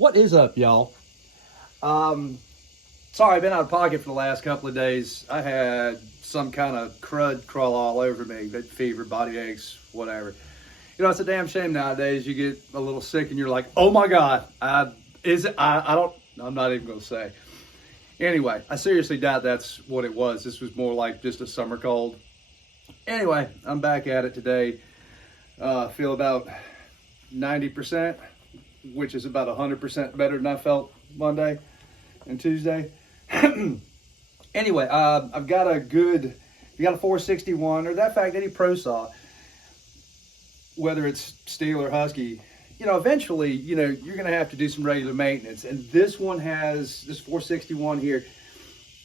What is up, y'all? Sorry, I've been out of pocket for the last couple of days. I had some kind of crud crawl all over me, fever, body aches, whatever. You know, it's a damn shame nowadays. You get a little sick and you're like, oh my God, I'm not even going to say. Anyway, I seriously doubt that's what it was. This was more like just a summer cold. Anyway, I'm back at it today. Feel about 90%, which is about 100% better than I felt Monday and Tuesday. Anyway, I've got you got a 461, or that fact, any pro saw, whether it's Stihl or Husky, eventually, you're going to have to do some regular maintenance. And this 461 here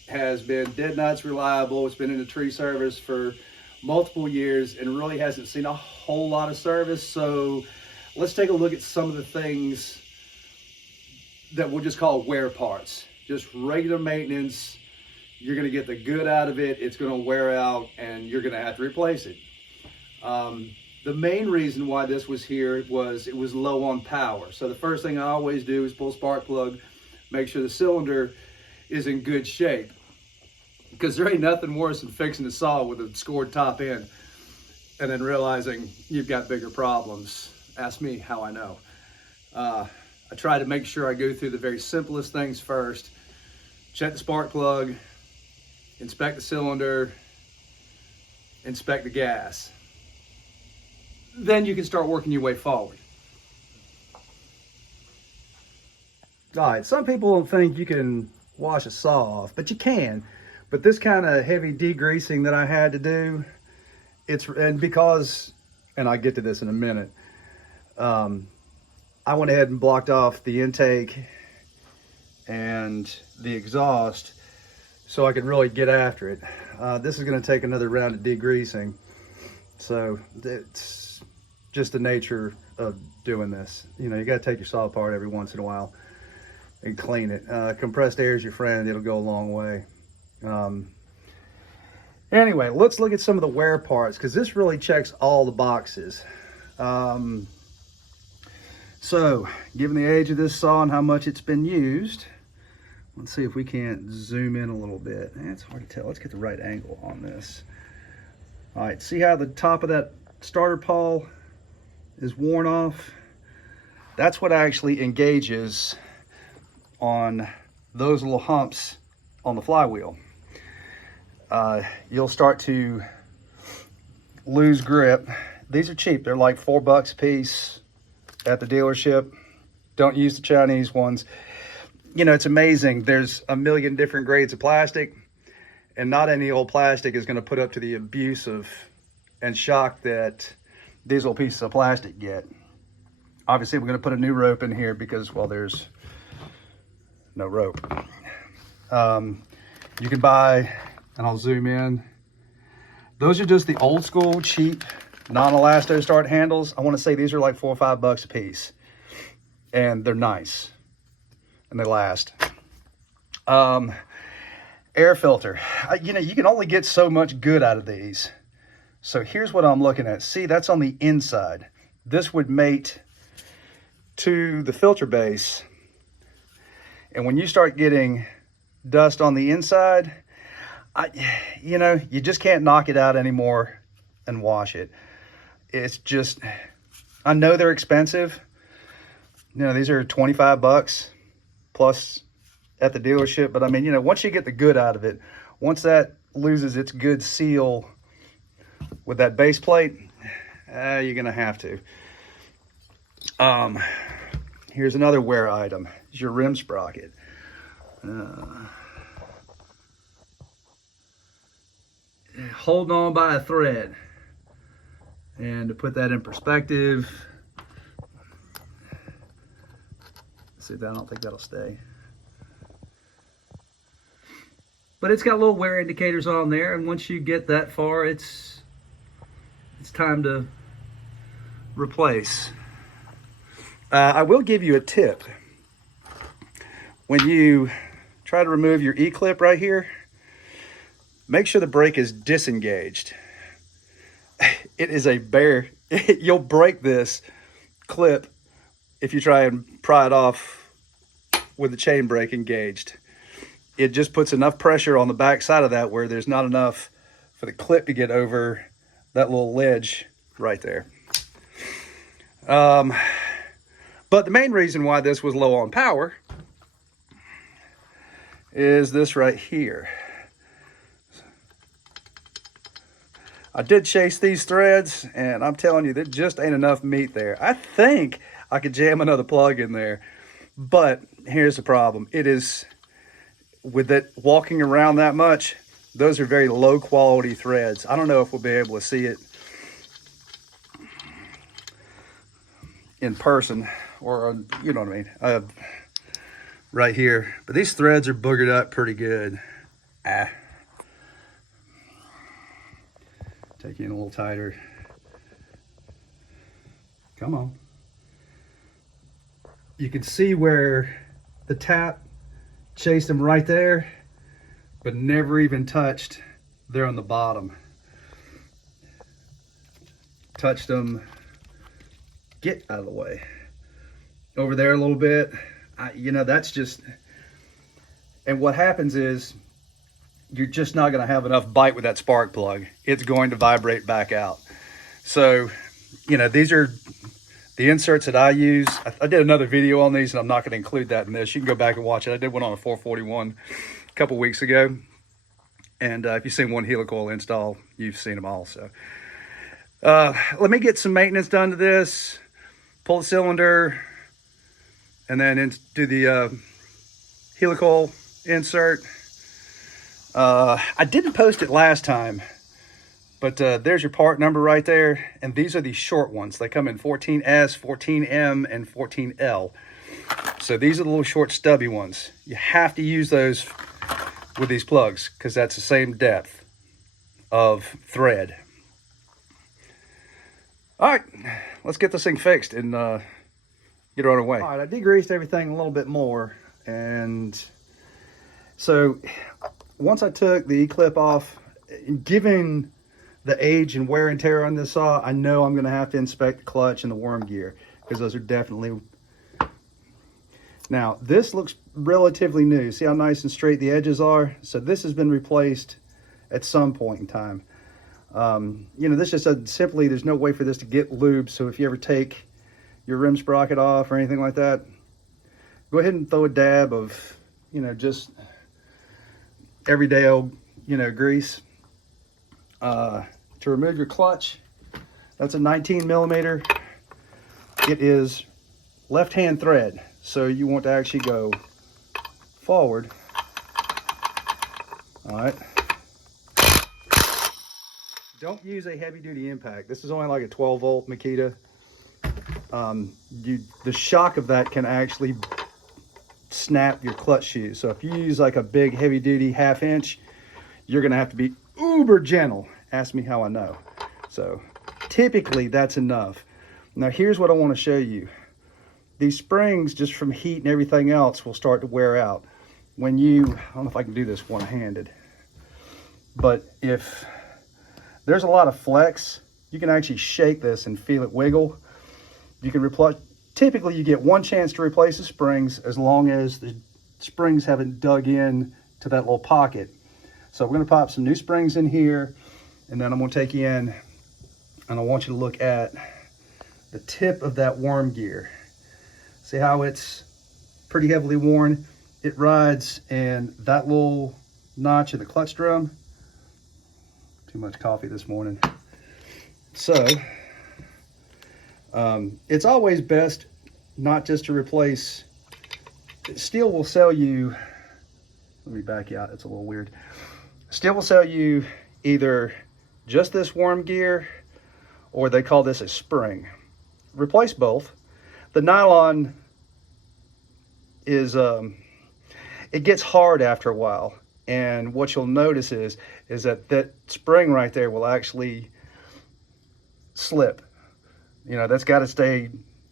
has been dead nuts reliable. It's been in the tree service for multiple years and really hasn't seen a whole lot of service. So let's take a look at some of the things that we'll just call wear parts. Just regular maintenance. You're going to get the good out of it. It's going to wear out and you're going to have to replace it. The main reason why this was here was it was low on power. So the first thing I always do is pull spark plug, make sure the cylinder is in good shape. Because there ain't nothing worse than fixing the saw with a scored top end and then realizing you've got bigger problems. Ask me how I know. I try to make sure I go through the very simplest things first. Check the spark plug, inspect the cylinder, inspect the gas. Then you can start working your way forward. All right, some people don't think you can wash a saw off, but you can. But this kind of heavy degreasing that I had to do, and I'll get to this in a minute, I went ahead and blocked off the intake and the exhaust so I could really get after it. This is going to take another round of degreasing. So it's just the nature of doing this. You got to take your saw apart every once in a while and clean it. Compressed air is your friend. It'll go a long way. Anyway, let's look at some of the wear parts because this really checks all the boxes. So, given the age of this saw and how much it's been used, let's see if we can't zoom in a little bit. It's hard to tell. Let's get the right angle on this. All right, see how the top of that starter pawl is worn off? That's what actually engages on those little humps on the flywheel. You'll start to lose grip. These are cheap. They're like $4 a piece at the dealership. Don't use the Chinese ones. It's amazing. There's a million different grades of plastic, and not any old plastic is going to put up to the abuse and shock that these little pieces of plastic get. Obviously, we're going to put a new rope in here because, well, there's no rope. You can buy, and I'll zoom in. Those are just the old school, cheap, non-elasto start handles. I want to say these are like $4 or $5 a piece. And they're nice. And they last. Air filter. You can only get so much good out of these. So here's what I'm looking at. See, that's on the inside. This would mate to the filter base. And when you start getting dust on the inside, you just can't knock it out anymore and wash it. It's just, I know they're expensive. These are $25 plus at the dealership. But I mean, once you get the good out of it, once that loses its good seal with that base plate, you're going to have to. Here's another wear item. It's your rim sprocket. Holding on by a thread. And to put that in perspective, see, I don't think that'll stay. But it's got little wear indicators on there, and once you get that far, it's time to replace. I will give you a tip. When you try to remove your E-clip right here, make sure the brake is disengaged. It is a bear. You'll break this clip if you try and pry it off with the chain brake engaged. It just puts enough pressure on the back side of that where there's not enough for the clip to get over that little ledge right there. But the main reason why this was low on power is this right here. I did chase these threads, and I'm telling you, there just ain't enough meat there. I think I could jam another plug in there, but here's the problem. It is, with it walking around that much, those are very low quality threads. I don't know if we'll be able to see it in person, or you know what I mean, right here. But these threads are boogered up pretty good. Take you in a little tighter. Come on. You can see where the tap chased them right there, but never even touched there on the bottom. Touched them, get out of the way. Over there a little bit, you know, that's just, and what happens is, you're just not going to have enough bite with that spark plug. It's going to vibrate back out. So, you know, these are the inserts that I use. I did another video on these, and I'm not going to include that in this. You can go back and watch it. I did one on a 441 a couple weeks ago. And if you've seen one helicoil install, you've seen them all. So let me get some maintenance done to this. Pull the cylinder, and then do the helicoil insert. I didn't post it last time, but there's your part number right there. And these are the short ones. They come in 14S, 14M, and 14L. So these are the little short stubby ones. You have to use those with these plugs because that's the same depth of thread. All right, let's get this thing fixed and get it on our way. All right, I degreased everything a little bit more. And so once I took the E-clip off, given the age and wear and tear on this saw, I know I'm going to have to inspect the clutch and the worm gear because those are definitely... Now, this looks relatively new. See how nice and straight the edges are? So this has been replaced at some point in time. You know, this just simply, there's no way for this to get lubed. So if you ever take your rim sprocket off or anything like that, go ahead and throw a dab of, you know, just everyday old, you know, grease. To remove your clutch, that's a 19 millimeter. It is left-hand thread, so you want to actually go forward. All right. Don't use a heavy-duty impact. This is only like a 12-volt Makita. The shock of that can actually snap your clutch shoes. So if you use like a big heavy-duty half-inch, you're gonna have to be uber gentle. Ask me how I know. So typically that's enough. Now here's what I want to show you. These springs, just from heat and everything else, will start to wear out. When you, I don't know if I can do this one-handed, but if there's a lot of flex, you can actually shake this and feel it wiggle. You can replace, typically you get one chance to replace the springs as long as the springs haven't dug in to that little pocket. So we're gonna pop some new springs in here, and then I'm gonna take you in and I want you to look at the tip of that worm gear. See how it's pretty heavily worn? It rides in that little notch of the clutch drum. Too much coffee this morning. So it's always best not just to replace. Stihl will sell you, let me back out, it's a little weird. Stihl will sell you either just this worm gear, or they call this a spring. Replace both. The nylon is, it gets hard after a while. And what you'll notice is that that spring right there will actually slip. You know, that's got to stay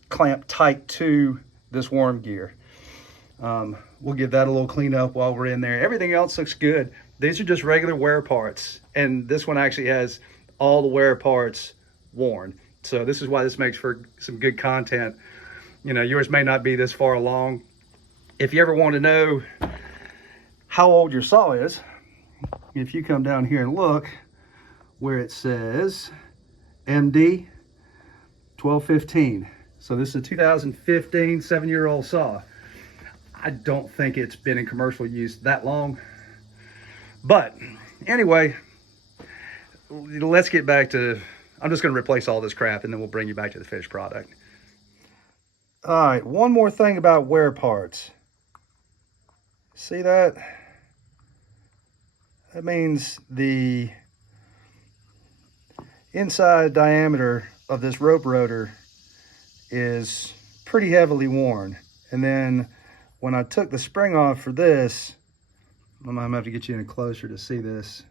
clamped tight to this worm gear. We'll give that a little clean up while we're in there. Everything else looks good. These are just regular wear parts. And this one actually has all the wear parts worn. So this is why this makes for some good content. You know, yours may not be this far along, if you ever want to know how old your saw is, if you come down here and look where it says MD 1215. So this is a 2015 7-year-old saw. I don't think it's been in commercial use that long. But anyway, let's get back to, I'm just going to replace all this crap and then we'll bring you back to the finished product. All right, one more thing about wear parts. See that? That means the inside diameter of this rope rotor is pretty heavily worn. And then when I took the spring off for this, I'm gonna have to get you in closer to see this.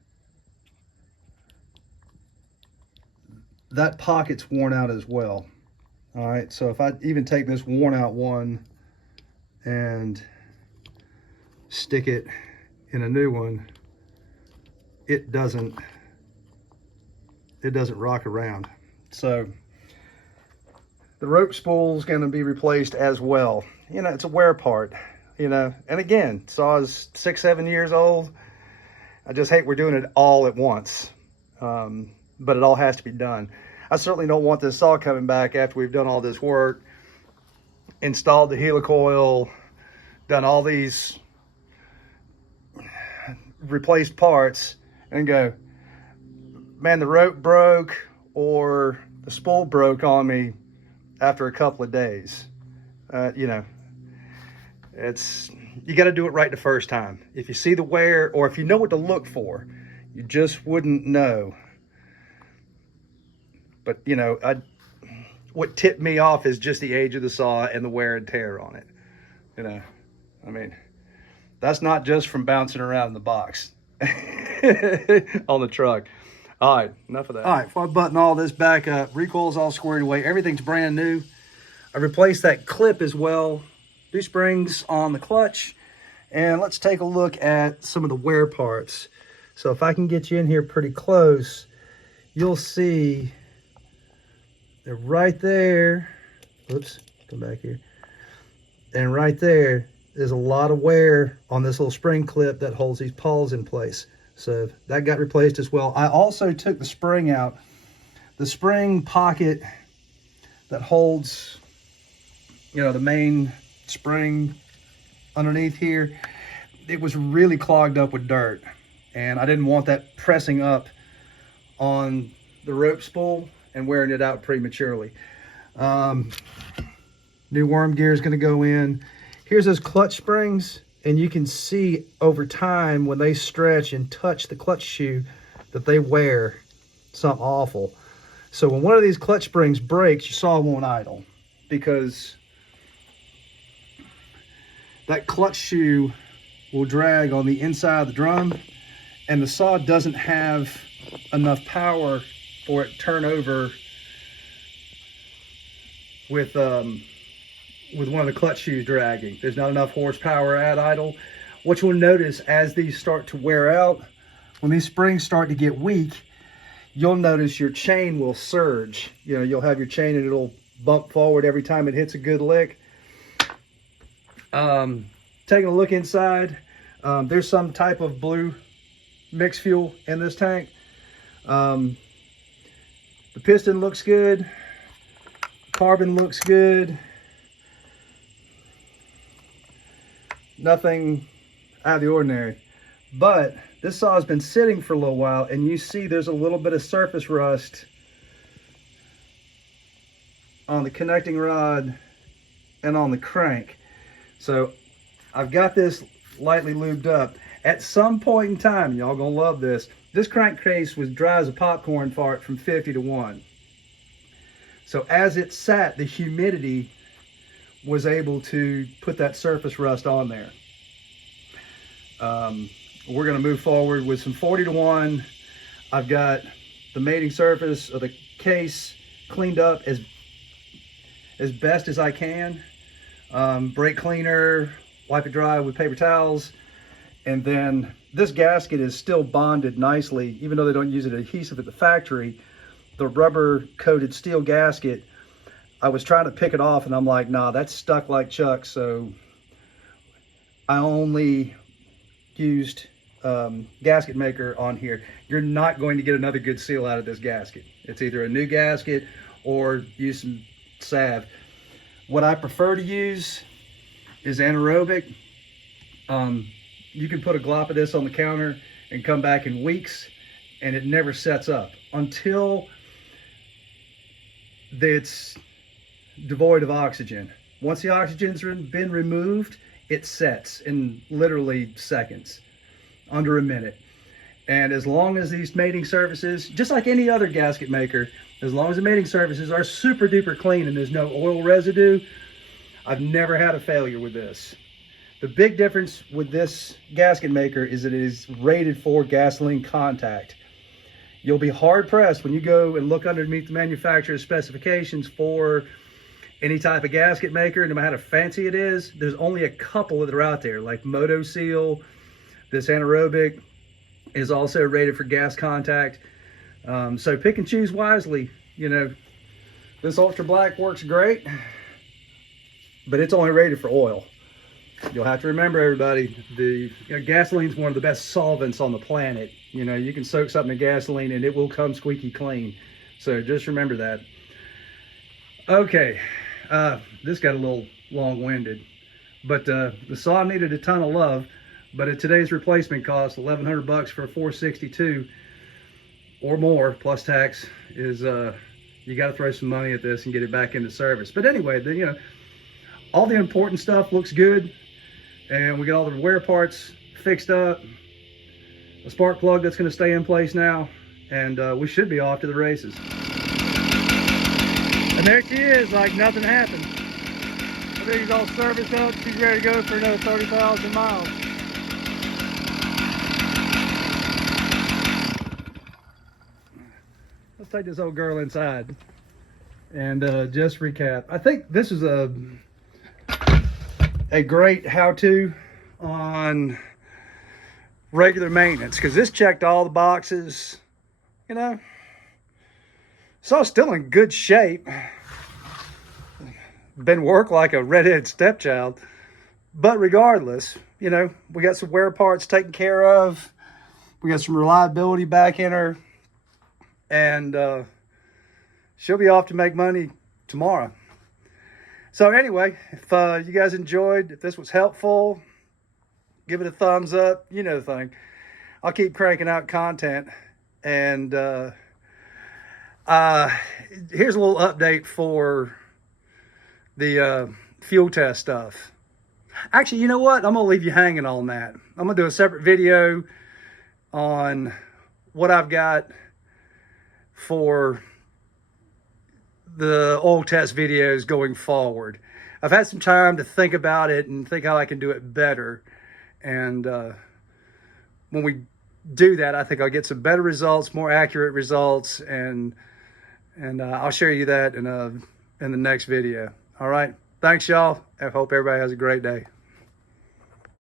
That pocket's worn out as well. All right, so if I even take this worn out one and stick it in a new one, it doesn't rock around. So the rope spool is going to be replaced as well. You know, it's a wear part, you know, and again, saw is 6-7 years old. I just hate we're doing it all at once, but it all has to be done. I certainly don't want this saw coming back after we've done all this work, installed the helicoil, done all these replaced parts, and go, man, the rope broke or the spool broke on me after a couple of days. You know, you got to do it right the first time. If you see the wear, or if you know what to look for, you just wouldn't know. But you know, what tipped me off is just the age of the saw and the wear and tear on it. You know, I mean, that's not just from bouncing around in the box on the truck. All right, enough of that. All right, before I button all this back up, recoil's all squared away. Everything's brand new. I replaced that clip as well. New springs on the clutch. And let's take a look at some of the wear parts. So if I can get you in here pretty close, you'll see they're right there. Oops, come back here. And right there, there's a lot of wear on this little spring clip that holds these pawls in place. So that got replaced as well. I also took the spring out. The spring pocket that holds, you know, the main spring underneath here, it was really clogged up with dirt. And I didn't want that pressing up on the rope spool and wearing it out prematurely. New worm gear is going to go in. Here's those clutch springs, and you can see over time when they stretch and touch the clutch shoe that they wear something awful. So when one of these clutch springs breaks, your saw won't idle, because that clutch shoe will drag on the inside of the drum, and the saw doesn't have enough power for it to turn over with one of the clutch shoes dragging. There's not enough horsepower at idle. What you'll notice as these start to wear out, when these springs start to get weak, you'll notice your chain will surge. You know, you'll have your chain and it'll bump forward every time it hits a good lick. Taking a look inside, there's some type of blue mixed fuel in this tank. The piston looks good. Carbon looks good. Nothing out of the ordinary. But this saw has been sitting for a little while, and you see there's a little bit of surface rust on the connecting rod and on the crank. So I've got this lightly lubed up. At some point in time, y'all gonna love this crankcase was dry as a popcorn fart from 50 to 1. So as it sat, the humidity was able to put that surface rust on there. We're going to move forward with some 40 to 1. I've got the mating surface of the case cleaned up as best as I can. Brake cleaner, wipe it dry with paper towels, and then this gasket is still bonded nicely, even though they don't use an adhesive at the factory. The rubber coated steel gasket, I was trying to pick it off and I'm like, nah, that's stuck like Chuck. So I only used gasket maker on here. You're not going to get another good seal out of this gasket. It's either a new gasket or use some salve. What I prefer to use is anaerobic. You can put a glop of this on the counter and come back in weeks and it never sets up until it's devoid of oxygen. Once the oxygen's been removed, it sets in literally seconds, under a minute. And as long as these mating surfaces, just like any other gasket maker, as long as the mating surfaces are super duper clean and there's no oil residue, I've never had a failure with this. The big difference with this gasket maker is that it is rated for gasoline contact. You'll be hard pressed when you go and look underneath the manufacturer's specifications for any type of gasket maker, no matter how fancy it is. There's only a couple that are out there, like Moto Seal. This anaerobic is also rated for gas contact. So pick and choose wisely. You know, this Ultra Black works great, but it's only rated for oil. You'll have to remember, everybody, gasoline's one of the best solvents on the planet. You know, you can soak something in gasoline and it will come squeaky clean. So just remember that. Okay, this got a little long-winded, but the saw needed a ton of love. But at today's replacement cost, $1,100 for a 462 or more plus tax is you got to throw some money at this and get it back into service. But anyway, you know, all the important stuff looks good, and we got all the wear parts fixed up. A spark plug that's going to stay in place now, and we should be off to the races. And there she is, like nothing happened. Everything's all serviced up. She's ready to go for another 30,000 miles. Let's take this old girl inside and just recap. I think this is a great how-to on regular maintenance, because this checked all the boxes. You know, so still in good shape. Been worked like a redheaded stepchild, but regardless, you know, we got some wear parts taken care of. We got some reliability back in her, and she'll be off to make money tomorrow. So anyway, if you guys enjoyed, if this was helpful, give it a thumbs up. You know the thing. I'll keep cranking out content. And here's a little update for the fuel test stuff. Actually, you know what? I'm going to leave you hanging on that. I'm going to do a separate video on what I've got for the oil test videos going forward. I've had some time to think about it and think how I can do it better. And when we do that, I think I'll get some better results, more accurate results, and I'll share you that in the next video. All right. Thanks, y'all. I hope everybody has a great day.